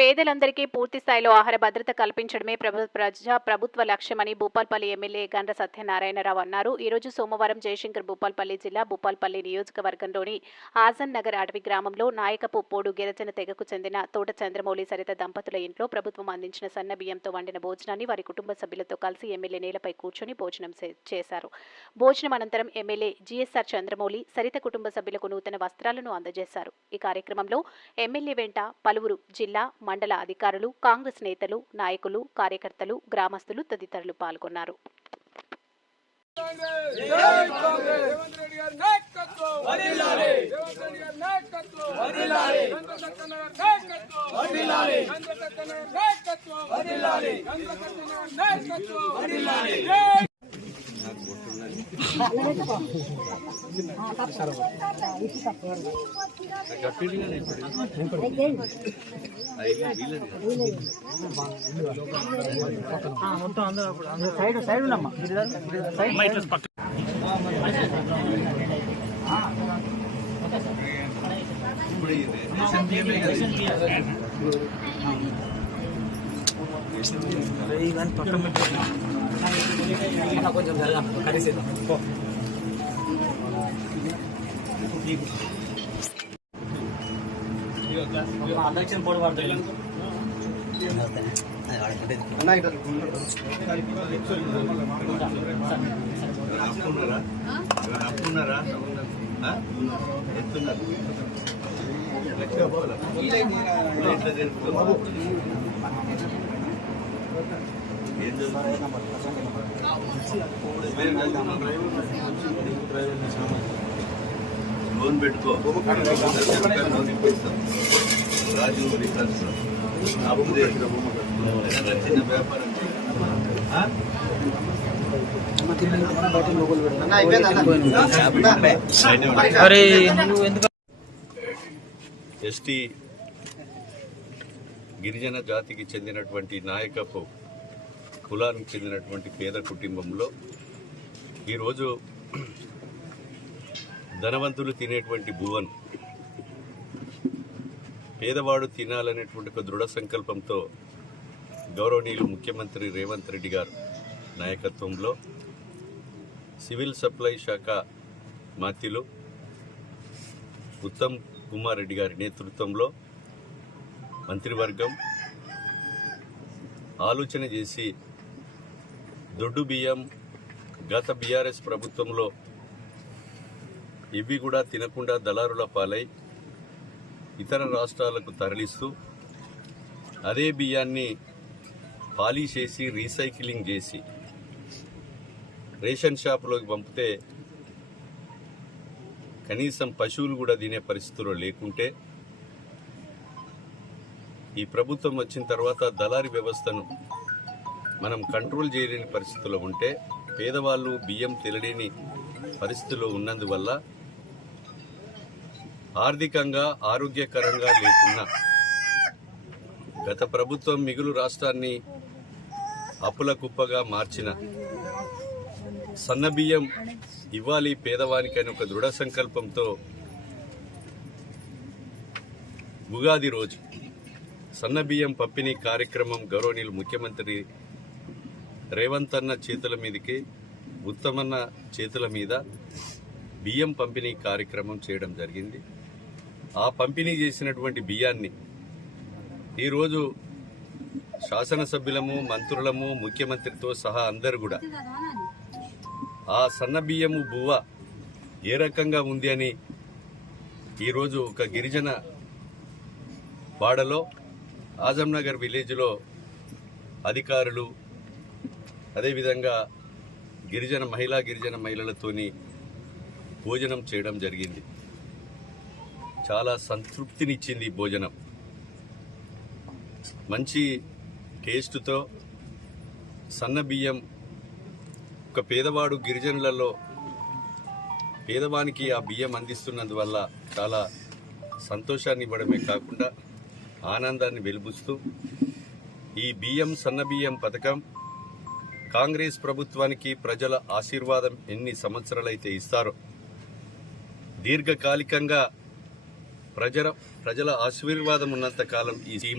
పేదలందరికీ పూర్తి స్థాయిలో ఆహార భద్రత కల్పించడమే ప్రభు ప్రజా ప్రభుత్వ లక్ష్యమని భూపాల్పల్లి ఎమ్మెల్యే గండ్ర సత్యనారాయణరావు అన్నారు. ఈ రోజు సోమవారం జయశంకర్ భూపాల్పల్లి జిల్లా భూపాల్పల్లి నియోజకవర్గంలోని ఆజన్ నగర్ అటవీ గ్రామంలో నాయకపు పోడు గిరిజన తెగకు చెందిన తోట చంద్రమౌళి సరిత దంపతుల ఇంట్లో ప్రభుత్వం అందించిన సన్న బియ్యంతో వండిన భోజనాన్ని వారి కుటుంబ సభ్యులతో కలిసి ఎమ్మెల్యే నేలపై కూర్చొని భోజనం చే- చేశారు. భోజనం అనంతరం ఎమ్మెల్యే జీఎస్ఆర్ చంద్రమౌళి సరిత కుటుంబ సభ్యులకు నూతన వస్త్రాలను అందజేశారు. ఈ కార్యక్రమంలో ఎమ్మెల్యే వెంట పలువురు జిల్లా మండల అధికారులు కాంగ్రెస్ నేతలు నాయకులు కార్యకర్తలు గ్రామస్తులు తదితరులు పాల్గొన్నారు. రెడ్డి గారి సైడ్ సైడ్ రేవంత్ సైడ్ ఇప్పుడు నాయకత్వం వర్ధిల్లాలి చంద్రశేఖర్ గారి నాయకత్వం వర్ధిల్లాలి చంద్రశేఖర్ గారి నాయకత్వం వర్ధిల్లాలి చంద్రశేఖర్ గారి నాయకత్వం వర్ధిల్లాలి అధ్యక్షుని పోటీ పడతాయి అప్పున్నారా అప్పున్నారా ఆ? ఎత్తున్నారు లెక్క పోవాలా? ఎట్లా లోన్ పెట్టుకో లోన్ ఇప్పిస్తాం చిన్న వ్యాపారం? ఎస్టీ గిరిజన జాతికి చెందినటువంటి నాయకపు కులానికి చెందినటువంటి పేద కుటుంబంలో ఈరోజు ధనవంతులు తినేటువంటి భువన్ పేదవాడు తినాలనేటువంటి ఒక దృఢ సంకల్పంతో గౌరవనీయులు ముఖ్యమంత్రి రేవంత్ రెడ్డి గారు నాయకత్వంలో సివిల్ సప్లై శాఖ మాత్యులు ఉత్తమ్ కుమార్ రెడ్డి గారి నేతృత్వంలో మంత్రివర్గం ఆలోచన చేసి దొడ్డు బియ్యం గత బీఆర్ఎస్ ప్రభుత్వంలో ఇవి కూడా తినకుండా దళారుల పాలై ఇతర రాష్ట్రాలకు తరలిస్తూ అదే బియ్యాన్ని పాలిష్ చేసి రీసైక్లింగ్ చేసి రేషన్ షాపులోకి పంపితే కనీసం పశువులు కూడా తినే పరిస్థితుల్లో లేకుంటే ఈ ప్రభుత్వం వచ్చిన తర్వాత దళారీ వ్యవస్థను మనం కంట్రోల్ చేయలేని పరిస్థితుల్లో ఉంటే పేదవాళ్ళు బియ్యం తినలేని పరిస్థితుల్లో ఉన్నందువల్ల ఆర్థికంగా ఆరోగ్యకరంగా లేకున్నా గత ప్రభుత్వం మిగులు రాష్ట్రాన్ని అప్పుల కుప్పగా మార్చిన సన్నబియ్యం ఇవ్వాలి పేదవానికని ఒక దృఢ సంకల్పంతో ఉగాది రోజు సన్నబియ్యం పంపిణీ కార్యక్రమం గౌరవనీయులు ముఖ్యమంత్రి రేవంత్ అన్న చేతుల మీదకి ఉత్తమన్న చేతుల మీద బియ్యం పంపిణీ కార్యక్రమం చేయడం జరిగింది. ఆ పంపిణీ చేసినటువంటి బియ్యాన్ని ఈరోజు శాసనసభ్యులము మంత్రులము ముఖ్యమంత్రితో సహా అందరు కూడా ఆ సన్న బియ్యము బువ్వ ఏ రకంగా ఉంది అని ఈరోజు ఒక గిరిజన వాడలో ఆజంనగర్ విలేజ్లో అధికారులు అదేవిధంగా గిరిజన మహిళా గిరిజన మహిళలతోని భోజనం చేయడం జరిగింది. చాలా సంతృప్తినిచ్చింది భోజనం. మంచి టేస్ట్తో సన్న బియ్యం ఒక పేదవాడు గిరిజనులలో పేదవానికి ఆ బియ్యం అందిస్తున్నందువల్ల చాలా సంతోషాన్ని ఇవ్వడమే కాకుండా ఆనందాన్ని వెలుబుస్తూ ఈ బియ్యం సన్న బియ్యం పథకం కాంగ్రెస్ ప్రభుత్వానికి ప్రజల ఆశీర్వాదం ఎన్ని సంవత్సరాలైతే ఇస్తారో. దీర్ఘకాలికంగా ప్రజల ప్రజల ఆశీర్వాదం ఉన్నంత కాలం ఈ